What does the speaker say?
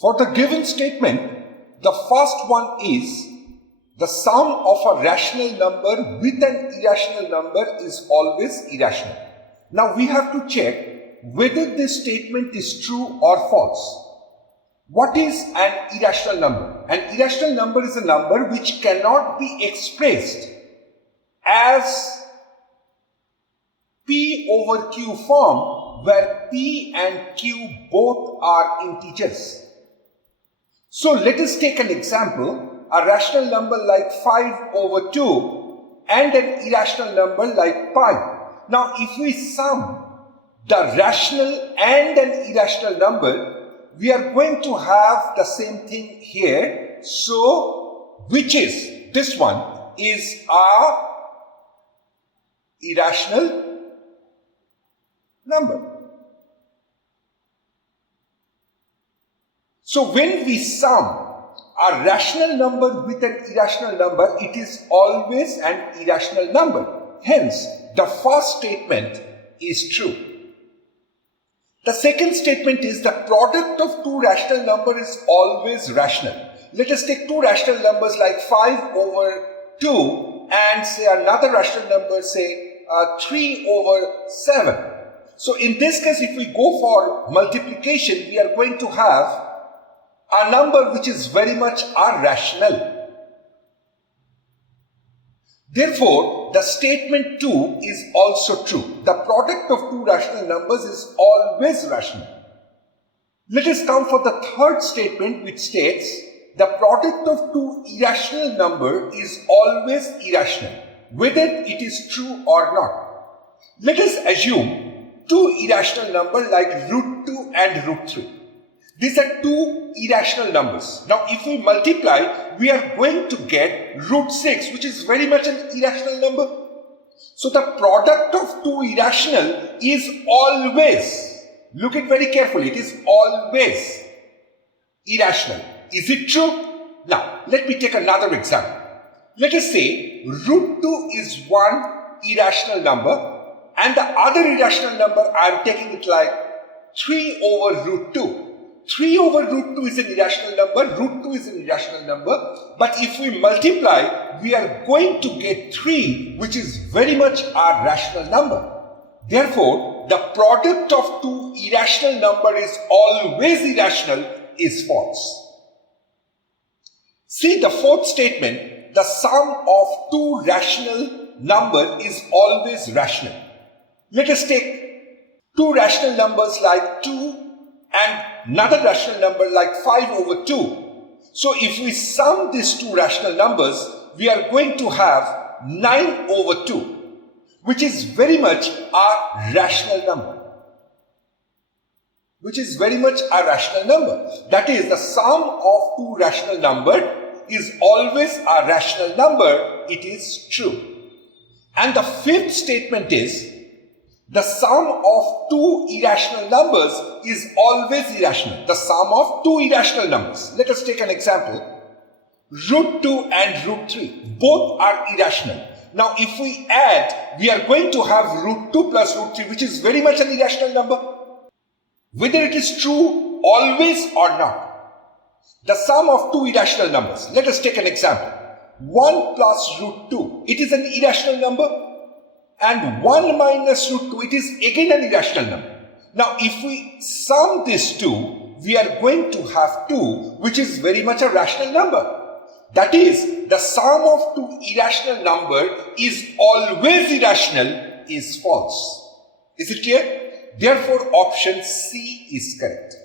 For the given statement, the first one is the sum of a rational number with an irrational number is always irrational. Now we have to check whether this statement is true or false. What is an irrational number? An irrational number is a number which cannot be expressed as P over Q form, where P and Q both are integers. So let us take an example, a rational number like 5 over 2 and an irrational number like pi. Now if we sum the rational and an irrational number, we are going to have the same thing here. So which is, this one is a irrational number. So when we sum a rational number with an irrational number, it is always an irrational number. Hence, the first statement is true. The second statement is the product of two rational numbers is always rational. Let us take two rational numbers like 5 over 2 and say another rational number, say 3 over 7. So in this case, if we go for multiplication, we are going to have a number which is very much irrational. Therefore, the statement 2 is also true. The product of two rational numbers is always rational. Let us come for the third statement, which states the product of two irrational numbers is always irrational, whether it is true or not. Let us assume two irrational numbers like root 2 and root 3. These are two irrational numbers. Now if we multiply, we are going to get root 6, which is very much an irrational number. So the product of two irrational is always, look at very carefully, it is always irrational. Is it true? Now let me take another example. Let us say root 2 is one irrational number and the other irrational number, I am taking it like 3 over root 2. 3 over root 2 is an irrational number, root 2 is an irrational number, but if we multiply, we are going to get 3, which is very much a rational number. Therefore, the product of two irrational numbers is always irrational is false. See the fourth statement, the sum of two rational numbers is always rational. Let us take two rational numbers like 2 and another rational number like 5 over 2. So if we sum these two rational numbers, we are going to have 9 over 2, which is very much a rational number. Which is very much a rational number. That is, the sum of two rational numbers is always a rational number. It is true. And the fifth statement is, the sum of two irrational numbers is always irrational. The sum of two irrational numbers. Let us take an example. Root 2 and root 3. Both are irrational. Now if we add, we are going to have root 2 plus root 3, which is very much an irrational number. Whether it is true always or not. The sum of two irrational numbers. Let us take an example. 1 plus root 2. It is an irrational number. And 1 minus root 2, it is again an irrational number. Now if we sum these two, we are going to have 2, which is very much a rational number. That is, the sum of two irrational numbers is always irrational is false. Is it clear? Therefore option C is correct.